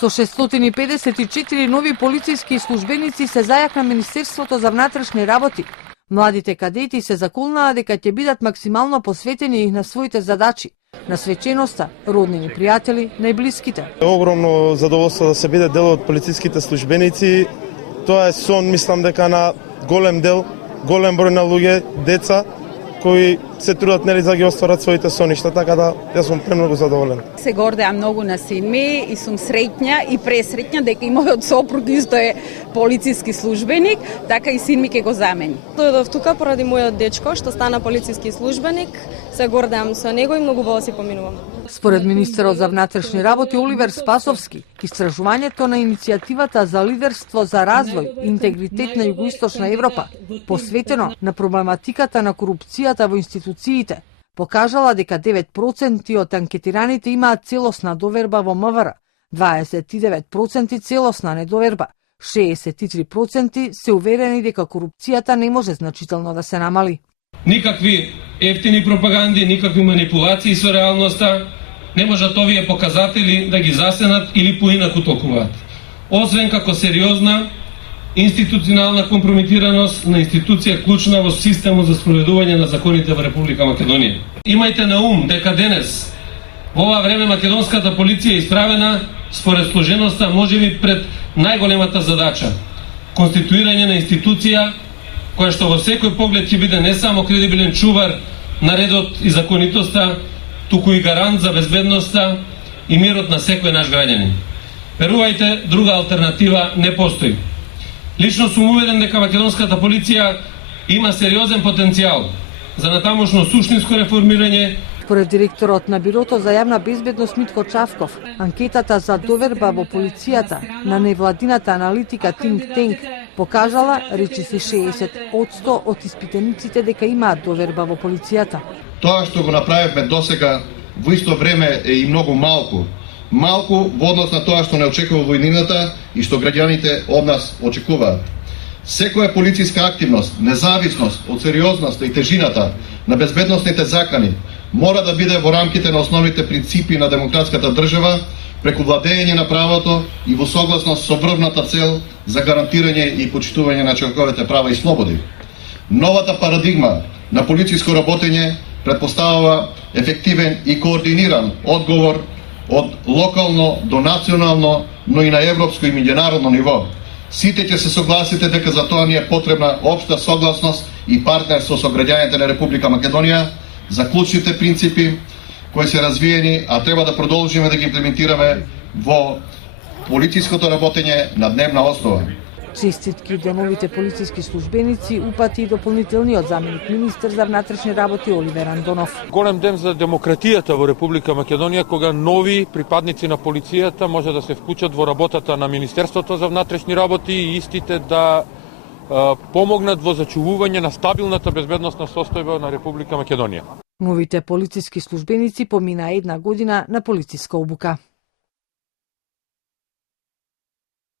Со 654 нови полициски службеници се зајакна Министерството за внатрешни работи. Младите кадети се заколнаа дека ќе бидат максимално посветени на своите задачи, на свеченоста, роднини пријатели, најблиските. Огромно задоволство да се биде дел од полициските службеници. Тоа е сон, мислам дека на голем дел, голем број на луѓе, деца, кои се трудат за да ги остварат своите соништа, така да јас сум премногу задоволен. Се гордеам многу на син ми и сум среќна и пресреќна дека и мојот сопруг исто е полициски службеник, така и син ми ќе го замени. Дојдов тука поради мојот дечко што стана полициски службеник, се гордеам со него и многу убаво си поминувам. Според министерот за внатрешни работи Оливер Спасовски, истражувањето на иницијативата за лидерство за развој и интегритет на Југоисточна Европа, посветено на проблематиката на корупцијата во институциите, покажала дека 9% од анкетираните имаат целосна доверба во МВР, 29% целосна недоверба, 63% се уверени дека корупцијата не може значително да се намали. Никакви ефтини пропаганди, никакви манипулации со реалноста не можат овие показатели да ги засенат или поинаку толкуваат. Освен како сериозна институционална компрометираност на институција клучна во системот за спроведување на законите во Република Македонија. Имајте на ум дека денес во ова време македонската полиција е исправена според сложеноста можеби пред најголемата задача – конституирање на институција која што во секој поглед ќе биде не само кредибилен чувар на редот и законитоста, туку и гарант за безбедноста и мирот на секој наш граѓанин. Верувајте, друга алтернатива не постои. Лично сум уведен дека македонската полиција има сериозен потенцијал за натамошно суштинско реформирање. Според директорот на Бирото за јавна безбедност Митко Чавков, анкетата за доверба во полицијата на невладината аналитика Think Tank покажала, речиси 60% од испитаниците дека имаат доверба во полицијата. Тоа што го направивме досега во исто време е и многу малку. Малку во однос на тоа што не очекува војнината и што граѓаните од нас очекуваат. Секоја полициска активност, независност од сериозноста и тежината на безбедносните закани мора да биде во рамките на основните принципи на демократската држава, преку владење на правото и во согласност со врвната цел за гарантирање и почитување на човековите права и слободи. Новата парадигма на полициско работење предпоставува ефективен и координиран одговор од локално до национално, но и на европско и меѓународно ниво. Сите ќе се согласите дека за тоа ни е потребна општа согласност и партнерство со граѓаните на Република Македонија за клучните принципи кои се развиени, а треба да продолжиме да ги имплементираме во полициското работење на дневна основа. Честитки до новите полициски службеници упати и дополнителниот заменик министер за внатрешни работи Оливер Андонов. Голем ден за демократијата во Република Македонија, кога нови припадници на полицијата може да се вклучат во работата на Министерството за внатрешни работи и истите да помогнат во зачувување на стабилната безбедносна состојба на Република Македонија. Новите полициски службеници помина една година на полициска обука.